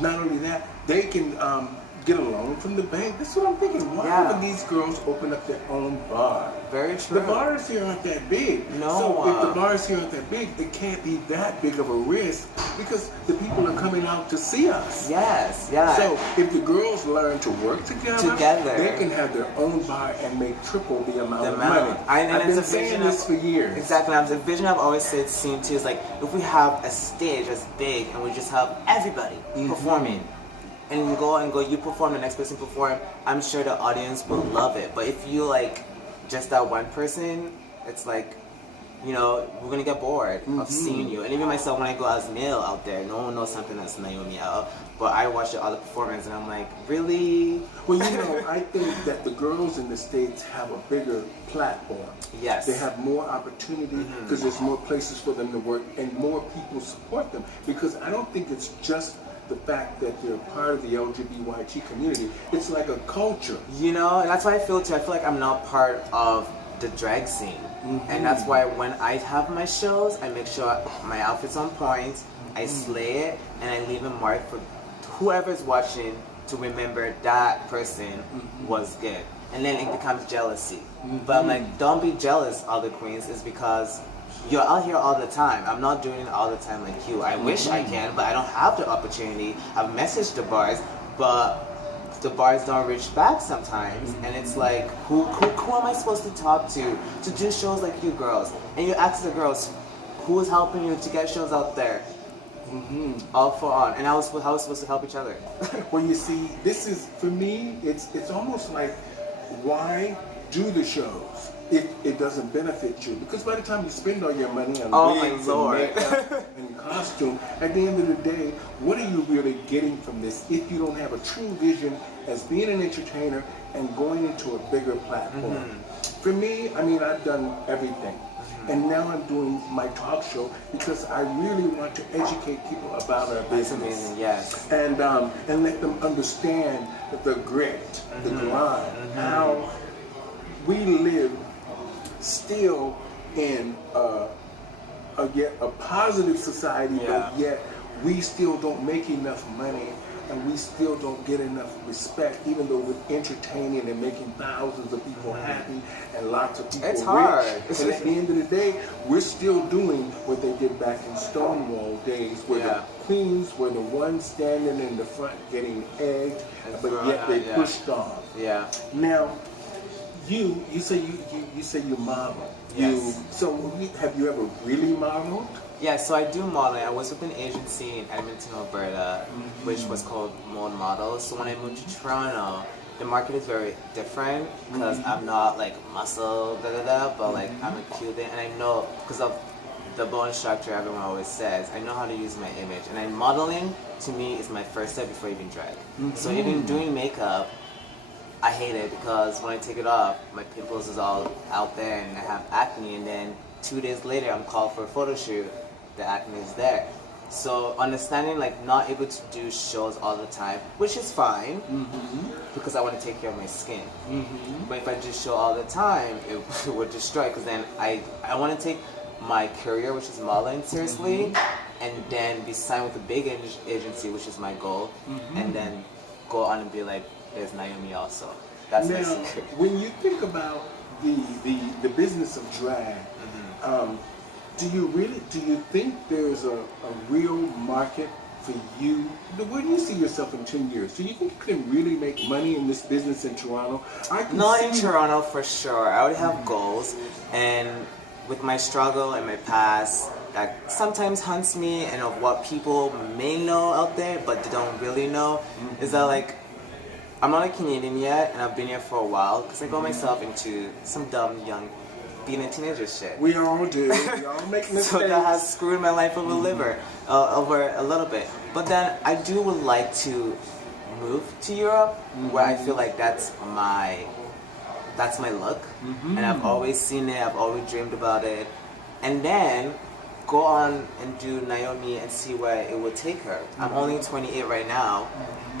not only that, they can get a loan from the bank. That's what I'm thinking. Why would these girls open up their own bar? Very true. The bars here aren't that big. No. So if the bars here aren't that big, it can't be that big of a risk because the people are coming out to see us. Yes, yeah. So if the girls learn to work together, they can have their own bar and make triple the amount of money. I've been saying this for years. Exactly. The vision I've always seen too is like if we have a stage as big and we just have everybody performing. And you perform, the next person perform, I'm sure the audience will love it. But if you like just that one person, it's like, you know, we're gonna get bored of seeing you. And even myself, when I go as male out there, no one knows something that's Niaomi out. But I watch the other performance and I'm like, really? Well, you know, I think that the girls in the States have a bigger platform. Yes. They have more opportunity because there's more places for them to work and more people support them. Because I don't think it's just the fact that they're part of the LGBTQ community. It's like a culture. You know, and that's why I feel too. I feel like I'm not part of the drag scene. And that's why when I have my shows, I make sure my outfit's on point, I slay it, and I leave a mark for whoever's watching to remember that person was good. And then it becomes jealousy. But I'm like, don't be jealous, other queens, is because you're out here all the time. I'm not doing it all the time like you. I wish I can, but I don't have the opportunity. I've messaged the bars, but the bars don't reach back sometimes. And it's like, who am I supposed to talk to do shows like you girls? And you ask the girls, who's helping you to get shows out there? All for on. And how are we supposed to help each other? Well, you see, this is, for me, it's almost like, why do the shows if it doesn't benefit you? Because by the time you spend all your money on wigs and makeup and costume, at the end of the day, what are you really getting from this if you don't have a true vision as being an entertainer and going into a bigger platform? For me, I mean, I've done everything. And now I'm doing my talk show because I really want to educate people about our business. Amazing, yes. And let them understand the grit, the grind, how we live still in a positive society, but yet we still don't make enough money and we still don't get enough respect, even though we're entertaining and making thousands of people happy and lots of people rich. Hard. And at the end of the day, we're still doing what they did back in Stonewall days, where the queens were the ones standing in the front getting egged, but yet they pushed on. Yeah. Now, you say you model. Yes. Have you ever really modeled? Yeah, so I do modeling. I was with an agency in Edmonton, Alberta, which was called Mode Models. So when I moved to Toronto, the market is very different because I'm not like muscle, but like I'm a Cuban, and I know because of the bone structure everyone always says, I know how to use my image. And modeling, to me, is my first step before even drag. So even doing makeup, I hate it because when I take it off, my pimples is all out there and I have acne, and then 2 days later I'm called for a photo shoot, the acne is there. So understanding like not able to do shows all the time, which is fine because I want to take care of my skin. But if I do show all the time, it would destroy, because then I want to take my career, which is modeling, seriously, and then be signed with a big agency, which is my goal, and then go on and be like, there's Niaomi also. That's my secret. When you think about the business of drag, do you think there's a real market for you? Where do you see yourself in 10 years? Do you think you can really make money in this business in Toronto? Not in Toronto for sure. I would have goals, and with my struggle and my past, that sometimes haunts me, and of what people may know out there but they don't really know, is that like, I'm not a Canadian yet, and I've been here for a while because I got myself into some dumb young being a teenager shit. We all do. We all make mistakes. So that has screwed my life over a little bit. But then I would like to move to Europe, where I feel like that's my look, and I've always seen it. I've always dreamed about it, and then go on and do Niaomi and see where it would take her. I'm only 28 right now,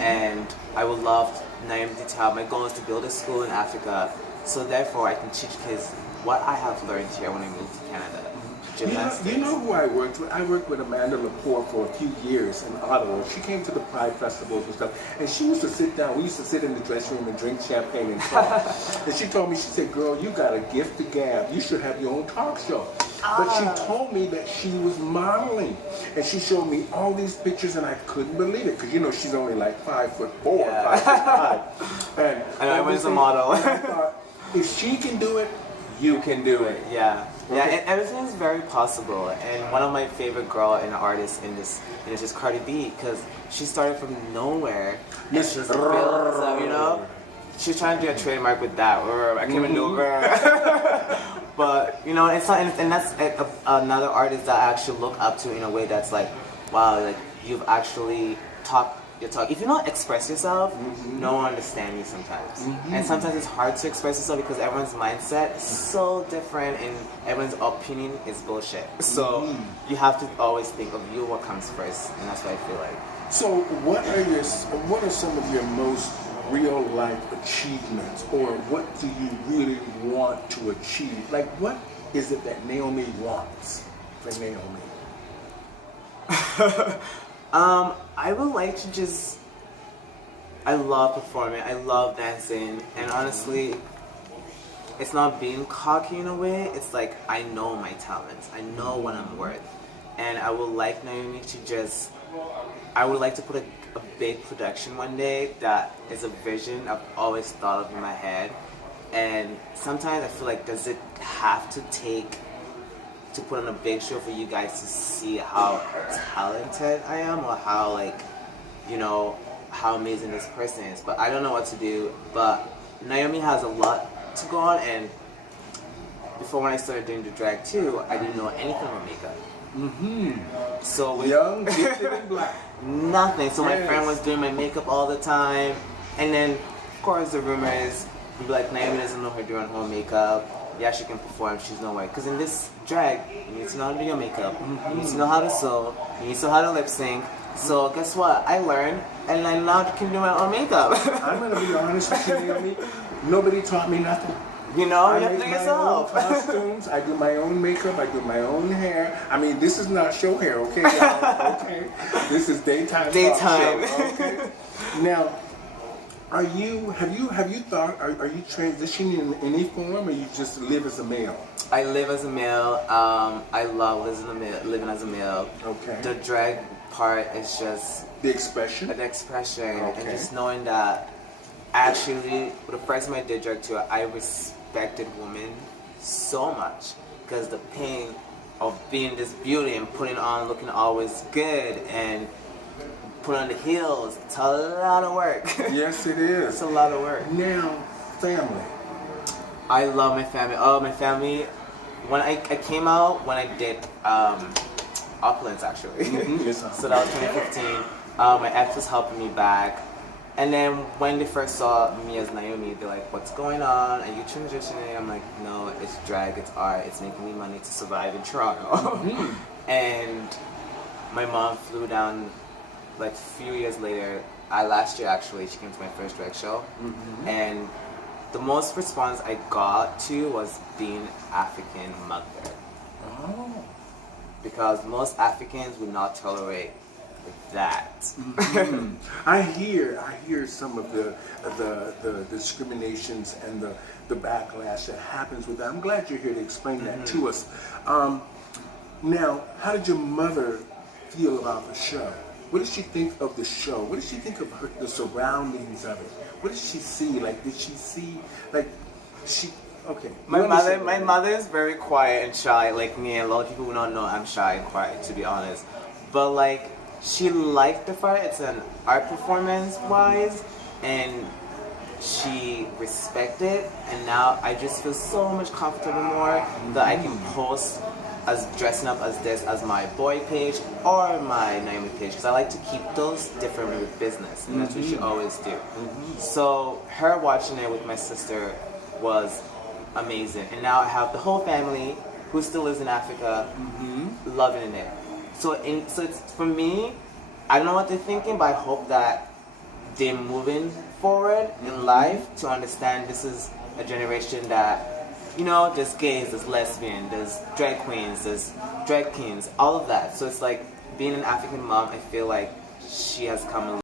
and I would love Niaomi to have. My goal is to build a school in Africa, so therefore I can teach kids what I have learned here when I moved to Canada. gymnastics. You know who I worked with? I worked with Amanda Lepore for a few years in Ottawa. She came to the Pride festivals and stuff, and she used to sit down. We used to sit in the dressing room and drink champagne and talk. And she told me, she said, "Girl, you got a gift to gab. You should have your own talk show." But she told me that she was modeling, and she showed me all these pictures, and I couldn't believe it because you know she's only like 5'4", 5'5", and I was a model. And I thought, if she can do it, you can do it. Yeah. Okay. Yeah, and everything is very possible. And one of my favorite girl and artists in this is just Cardi B, because she started from nowhere. And she's built up, you know? She's trying to do a trademark with that. Or I can't even do it. But, you know, it's not, and that's another artist that I actually look up to in a way that's like, wow, like you've actually talked your talk. If you don't express yourself, no one understands you sometimes. And sometimes it's hard to express yourself because everyone's mindset is so different and everyone's opinion is bullshit. So you have to always think of you, what comes first, and that's what I feel like. So what are some of your most real life achievements, or what do you really want to achieve? Like, what is it that Naomi wants for Naomi? I would like to just, I love performing, I love dancing, and honestly, it's not being cocky in a way, it's like I know my talents, I know what I'm worth, and I would like Naomi to just, I would like to put a big production one day that is a vision I've always thought of in my head, and sometimes I feel like, does it have to take to put on a big show for you guys to see how talented I am, or how, like, you know, how amazing this person is? But I don't know what to do. But Naomi has a lot to go on, and before, when I started doing the drag too, I didn't know anything about makeup. So with Young, gifted, and black. Nothing. So my friend was doing my makeup all the time, and then of course the rumor is, we'd be like, Naomi doesn't know her doing her own makeup. Yeah, she can perform, she's nowhere. Because in this drag, you need to know how to do your makeup, you need to know how to sew, you need to know how to lip sync. So guess what? I learned, and I now can do my own makeup. I'm going to be honest with you, Naomi. Nobody taught me nothing. You know, I you have to make do my yourself. own costumes. I do my own makeup. I do my own hair. I mean, this is not show hair, okay, y'all? Okay, this is daytime. Daytime. Talk show, okay. Now, have you thought? Are you transitioning in any form, or you just live as a male? I live as a male. I love living as a male. Okay. The drag part is just the expression. The expression, okay. And just knowing that. Actually, the first time I did drag tour, I respected women so much, because the pain of being this beauty and putting on, looking always good, and putting on the heels, it's a lot of work. Yes, it is. It's a lot of work. Now, family. I love my family. Oh, my family. When I came out, when I did Uplands, actually. So that was 2015. My ex was helping me back. And then when they first saw me as Naomi, they're like, what's going on? Are you transitioning? I'm like, no, it's drag, it's art, it's making me money to survive in Toronto. And my mom flew down like a few years later, last year actually, she came to my first drag show. And the most response I got to was being African mother. Because most Africans would not tolerate that. I hear some of the discriminations and the backlash that happens with that. I'm glad you're here to explain that to us. Now, how did your mother feel about the show? What did she think of the show? What did she think of the surroundings of it? What did she see? Like, did she see, like, she? Okay. My mother is very quiet and shy, like me. A lot of people will not know I'm shy and quiet, to be honest. But like, she liked the part. It's an art performance wise, and she respected it. And now I just feel so much comfortable more that I can post as dressing up as this as my boy page or my Naomi page, because I like to keep those different with business, and that's what she always do. So her watching it with my sister was amazing, and now I have the whole family who still lives in Africa, loving it. So it's, for me, I don't know what they're thinking, but I hope that they're moving forward in life to understand this is a generation that you know, there's gays, there's lesbian, there's drag queens, there's drag kings, all of that. So it's like being an African mom, I feel like she has come